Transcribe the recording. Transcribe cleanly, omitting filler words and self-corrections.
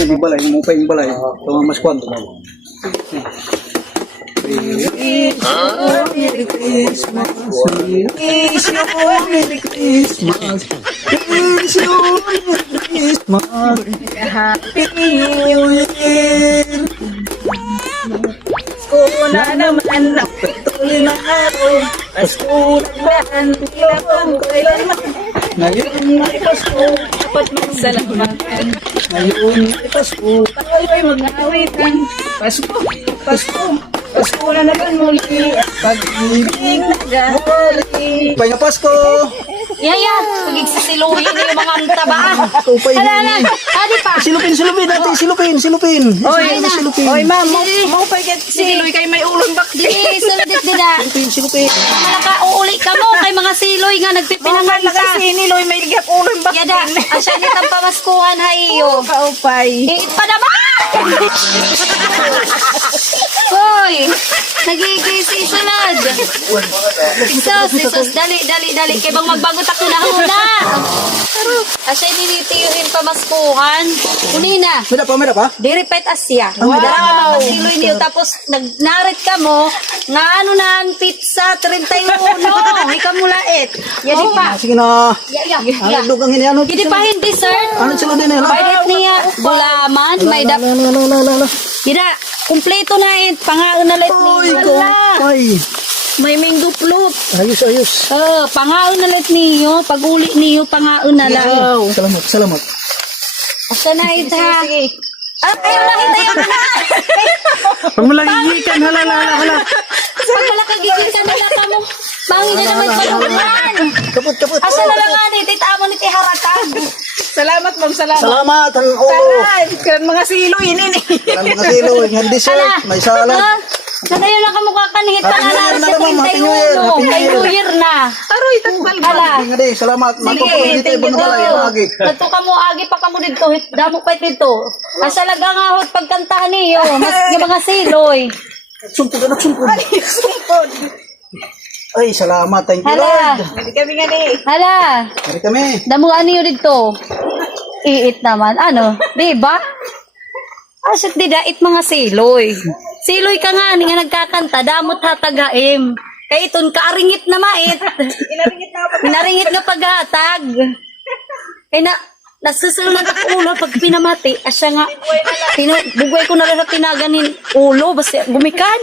Yung balay, yung mupay yung balay. Ito mas kwanto. Merry Christmas. Wish you Merry Christmas. Wish you Merry Christmas. Happy New Year. Pasko na naman na patuloy na araw. Pasko na naman, kailangan ko kailanman. Ngayon ay Pasko, dapat magsalamatan. Ngayon ay Pasko, tayo'y mag-awitan. Pasko, Pasko, Pasko na naman muli at pag-ibig nag-aari. Pay na Pasko! Yaya, pagigsiluhin na yung mga taba. Ito pa yun. Hala, adi pa. Silupin natin, silupin. Oy, Silupin. oy ma'am, mau pa get siloy kay may ulong bakdi. Di, sundit din na. Silupin. Malaka, uuli ka mo kay mga siloy nga nagpipinangan Mga ka. siniloy may ligap ulong bakdi. Yada, asya nitang pamaskuhan ha iyo. Kaupay. Iit pa naman! Hoy, nagigisi sunod. Isos, dali. Kaya bang magbagot ako na huna. Asya ninitiyuhin pamaskuhan. Unina. Mera pa? Diripet asya. Wow. Siloy niyo tapos narit ka mo nga ano na ang pizza 31. Ikaw mula Yadi pa. Sige na. Ya. Dugang ini ano? Hindi pa hindi dessert. Ano sila din eh? Pwede niya gulaman, may dap. Ida, kumpleto na pangaon na let niyo. Ay, May minggo plot. ayos. Pangaon na let niyo, pag-uli niyo pangaon na lang. Salamat. Asa na ita? Ayaw lang na. Pag malagigikan, hala. Pag malakagigil ka na lang mo. Mangin na naman panulan. Kaput. Asa na lang nga ni, titamo ni tiharatag. Salamat ma'am, salamat. Salamat. Kan mga siloy ini. Ang mga silo, yung dessert, may salad. Nadayo lang ka mukha kanihit pa Happy New Year na na naman, Happy New Year, Happy New Kay Year. New Year na. Aroy takbal ba. Hala. Hindi, salamat. Magpapagod dito ibang balay. Lagi. Dito ka mo, agi pa ka mo dito. Damo pa dito. Asa laga nga hot pagkantahan niyo. Mas yung mga siloy. Sumpod. Ay, salamat. Thank you, Hala. Lord. Hindi kami nga ni. Hala. Mari kami. Damuan niyo dito. Iit naman. Ano? Diba? Asit di dait mga siloy. Siloy ka nga, nga nagkakanta. Damot hatagaim. Kaya iton kaaringit na mait. Inaringit na ako. Naringit nga paghatag. Kaya nasusunod ang ulo pag pinamati. Asya nga, bugway ko na rin sa pinaganin ulo. Basta gumikan.